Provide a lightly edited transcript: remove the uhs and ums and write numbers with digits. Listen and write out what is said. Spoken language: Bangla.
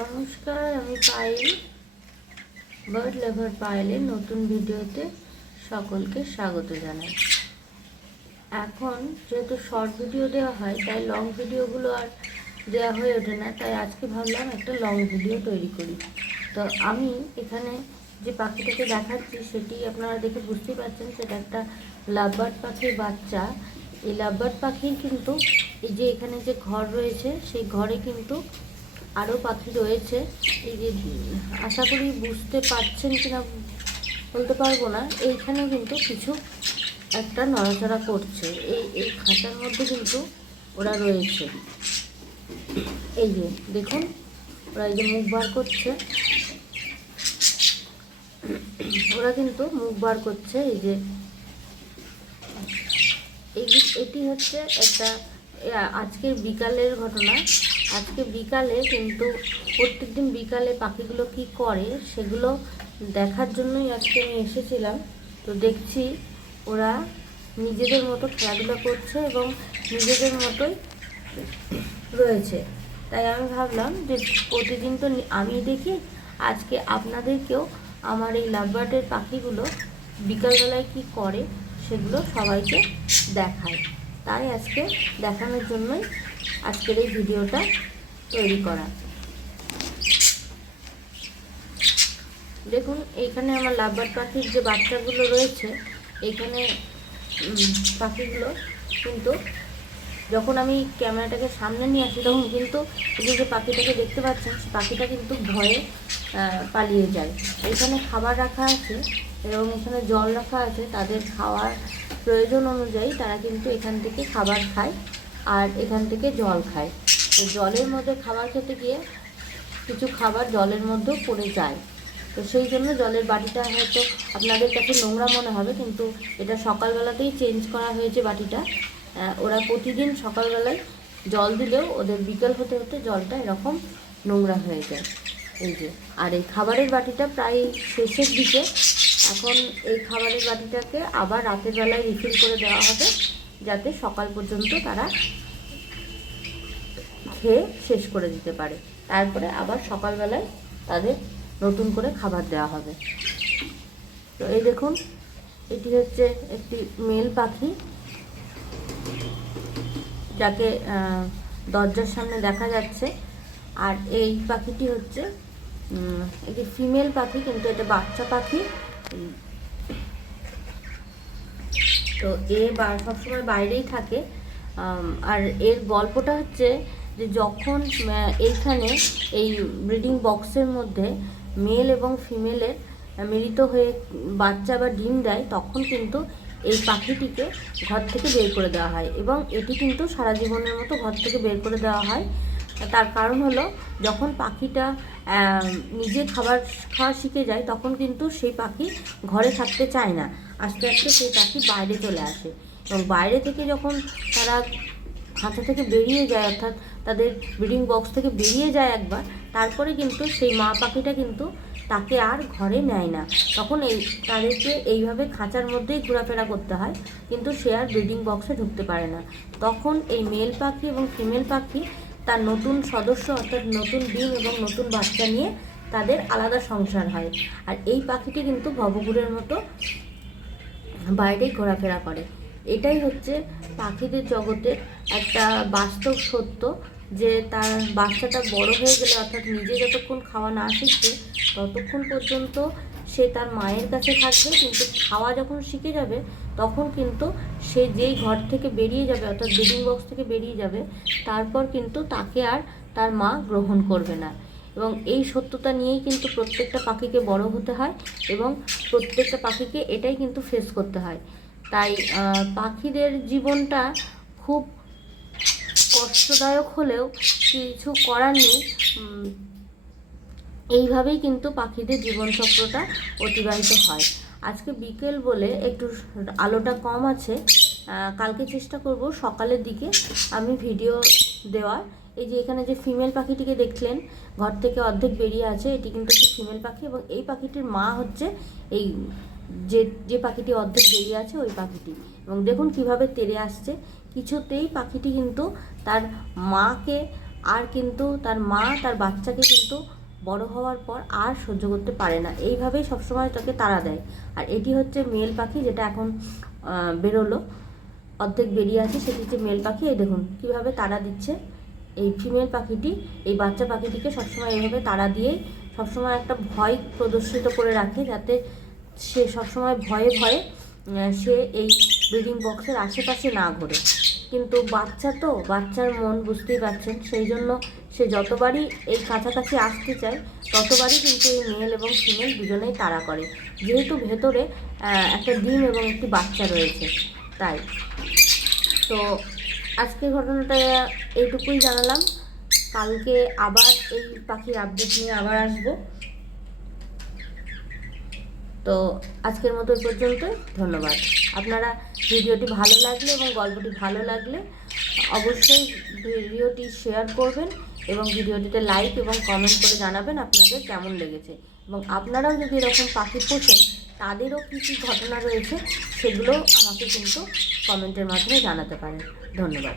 নমস্কার, আমি পায়েল, বার্ড লাভার পায়েলের নতুন ভিডিওতে সকলকে স্বাগত জানাই। এখন যেহেতু শর্ট ভিডিও দেওয়া হয়, তাই লং ভিডিওগুলো আর দেওয়া হয়ে ওঠে না, তাই আজকে ভাবলাম একটা লং ভিডিও তৈরি করি। তো আমি এখানে যে পাখিটাকে দেখাচ্ছি সেটি আপনারা দেখে বুঝতেই পারছেন, সেটা একটা লাভবার্ড পাখির বাচ্চা। এই লাভবার্ড পাখির কিন্তু এই যে এখানে যে ঘর রয়েছে, সেই ঘরে কিন্তু আরও পাখি রয়েছে। এই যে আশা করি বুঝতে পারছেন কিনা বলতে পারবো না, এইখানে কিন্তু কিছু একটা নড়াচড়া করছে। এই খাঁচার মধ্যে কিন্তু ওরা রয়েছে। এই যে দেখুন, ওরা এই যে মুখ বার করছে, ওরা কিন্তু মুখ বার করছে। এই যে এটি হচ্ছে একটা আজকের বিকালের ঘটনা। আজকে বিকালে কিন্তু প্রত্যেকদিন বিকালে পাখিগুলো কি করে সেগুলো দেখার জন্যই আজকে আমি এসেছিলাম। তো দেখছি ওরা নিজেদের মতো খেলাধুলা করছে এবং নিজেদের মতোই রয়েছে। তাই আমি ভাবলাম যে প্রতিদিন তো আমি দেখি, আজকে আপনাদেরকেও আমার এই লাভবার্ডের পাখিগুলো বিকালবেলায় কি করে সেগুলো সবাইকে দেখায়। তাই আজকে দেখানোর জন্যই আজকের এই ভিডিওটা তৈরি করা। দেখুন, এইখানে আমার লাভবার্ড পাখির যে বাচ্চাগুলো রয়েছে, এইখানে পাখিগুলো কিন্তু যখন আমি ক্যামেরাটাকে সামনে নিয়ে আসি তখন কিন্তু এই যে পাখিটাকে দেখতে পাচ্ছেন, সে পাখিটা কিন্তু ভয়ে পালিয়ে যায়। এখানে খাবার রাখা আছে এবং এখানে জল রাখা আছে। তাদের খাওয়ার প্রয়োজন অনুযায়ী তারা কিন্তু এখান থেকে খাবার খায় আর এখান থেকে জল খায়। তো জলের মধ্যে খাবার খেতে গিয়ে কিছু খাবার জলের মধ্যেও পড়ে যায়। তো সেই জন্য জলের বাটিটা হয়তো আপনাদের কাছে নোংরা মনে হবে, কিন্তু এটা সকালবেলাতেই চেঞ্জ করা হয়েছে বাটিটা। ওরা প্রতিদিন সকালবেলায় জল দিলেও ওদের বিকেল হতে হতে জলটা এরকম নোংরা হয়ে যায়। এই যে, আর এই খাবারের বাটিটা প্রায় শেষের দিকে। এখন এই খাবারের বাটিটাকে আবার রাতের বেলায় রিফিল করে দেওয়া হবে, যাতে সকাল পর্যন্ত তারা খেয়ে শেষ করে দিতে পারে। তারপরে আবার সকালবেলায় তাদের নতুন করে খাবার দেওয়া হবে। তো এই দেখুন, এটি হচ্ছে একটি মেল পাখি, যাকে দরজার সামনে দেখা যাচ্ছে। আর এই পাখিটি হচ্ছে একটি ফিমেল পাখি, কিন্তু এটা বাচ্চা পাখি। তো সবসময় বাইরেই থাকে। আর এর গল্পটা হচ্ছে যে যখন এইখানে এই ব্রিডিং বক্সের মধ্যে মেল এবং ফিমেলের মিলিত হয়ে বাচ্চা বা ডিম দেয়, তখন কিন্তু এই পাখিটিকে ঘর থেকে বের করে দেওয়া হয় এবং এটি কিন্তু সারা জীবনের মতো ঘর থেকে বের করে দেওয়া হয়। তার কারণ হলো, যখন পাখিটা নিজে খাবার খাওয়া শিখে যায় তখন কিন্তু সেই পাখি ঘরে থাকতে চায় না। আস্তে আস্তে সেই পাখি বাইরে চলে আসে এবং বাইরে থেকে যখন তারা খাঁচা থেকে বেরিয়ে যায়, অর্থাৎ তাদের ব্রিডিং বক্স থেকে বেরিয়ে যায় একবার, তারপরে কিন্তু সেই মা পাখিটা কিন্তু তাকে আর ঘরে নেয় না। তখন তাদেরকে এইভাবে খাঁচার মধ্যেই ঘোরাফেরা করতে হয়, কিন্তু সে আর ব্রিডিং বক্সে ঢুকতে পারে না। তখন এই মেল পাখি এবং ফিমেল পাখি তার নতুন সদস্য, অর্থাৎ নতুন ডিম এবং নতুন বাচ্চা নিয়ে তাদের আলাদা সংসার হয়। আর এই পাখিটি কিন্তু ভবঘুরের মতো বাইরেই ঘোরাফেরা করে। এটাই হচ্ছে পাখিদের জগতের একটা বাস্তব সত্য, যে তার বাচ্চাটা বড় হয়ে গেলে, অর্থাৎ নিজে যতক্ষণ খাওয়া না শিখছে ততক্ষণ পর্যন্ত সে তার মায়ের কাছে থাকবে, কিন্তু খাওয়া যখন শিখে যাবে তখন কিন্তু সে যেই ঘর থেকে বেরিয়ে যাবে, অর্থাৎ ব্রিডিং বক্স থেকে বেরিয়ে যাবে, তারপর কিন্তু তাকে আর তার মা গ্রহণ করবে না। এবং এই সত্যতা নিয়েই কিন্তু প্রত্যেকটা পাখিকে বড় হতে হয় এবং প্রত্যেকটা পাখিকে এটাই কিন্তু ফেস করতে হয়। তাই পাখিদের জীবনটা খুব কষ্টদায়ক হলেও কিছু করার নেই। এইভাবেই কিন্তু পাখিদের জীবনচক্রটা অতিবাহিত হয়। আজকে বিকেল বলে একটু আলোটা কম আছে, কালকে চেষ্টা করব সকালের দিকে আমি ভিডিও দেওয়ার। এই যে এখানে যে ফিমেল পাখিটিকে দেখলেন ঘর থেকে অর্ধেক বেরিয়ে আছে, এটি কিন্তু একটি ফিমেল পাখি এবং এই পাখিটির মা হচ্ছে এই যে পাখিটি অর্ধেক বেরিয়ে আছে ওই পাখিটি। এবং দেখুন কিভাবে তেড়ে আসছে, কিছুতেই পাখিটি কিন্তু তার মাকে আর কিন্তু তার মা তার বাচ্চাকে কিন্তু বড় হওয়ার পর আর সহ্য করতে পারে না, এইভাবেই সবসময় তাকে তাড়া দেয়। আর এটি হচ্ছে মেল পাখি, যেটা এখন বেরোলো, অর্ধেক বেরিয়ে আছে, সেটি হচ্ছে মেল পাখি। এই দেখুন কীভাবে তাড়া দিচ্ছে। এই ফিমেল পাখিটি এই বাচ্চা পাখিটিকে সবসময় এইভাবে তাড়া দিয়েই সবসময় একটা ভয় প্রদর্শিত করে রাখে, যাতে সে সবসময় ভয়ে ভয়ে সে এই ব্রিডিং বক্সের আশেপাশে না ঘোরে। কিন্তু বাচ্চা তো, বাচ্চার মন বুঝতেই পারছেন, সেই জন্য সে যতবারই এই কাছাকাছি আসতে চায় ততবারই কিন্তু এই মেল এবং ফিমেল দুজনেই তাড়া করে, যেহেতু ভেতরে একটা ডিম এবং একটি বাচ্চা রয়েছে। তাই তো আজকের ঘটনাটা এইটুকুই জানালাম। কালকে আবার এই পাখির আপডেট নিয়ে আবার আসবো। তো আজকের মতো এই পর্যন্ত, ধন্যবাদ। আপনারা ভিডিওটি ভালো লাগলে এবং গল্পটি ভালো লাগলে অবশ্যই ভিডিওটি শেয়ার করবেন এবং ভিডিওটিতে লাইক এবং কমেন্ট করে জানাবেন আপনাদের কেমন লেগেছে। এবং আপনারাও যদি এরকম পাখি পোষেন, তাদেরও কী কী ঘটনা রয়েছে সেগুলো আমাকে কিন্তু কমেন্টের মাধ্যমে জানাতে পারেন। ধন্যবাদ।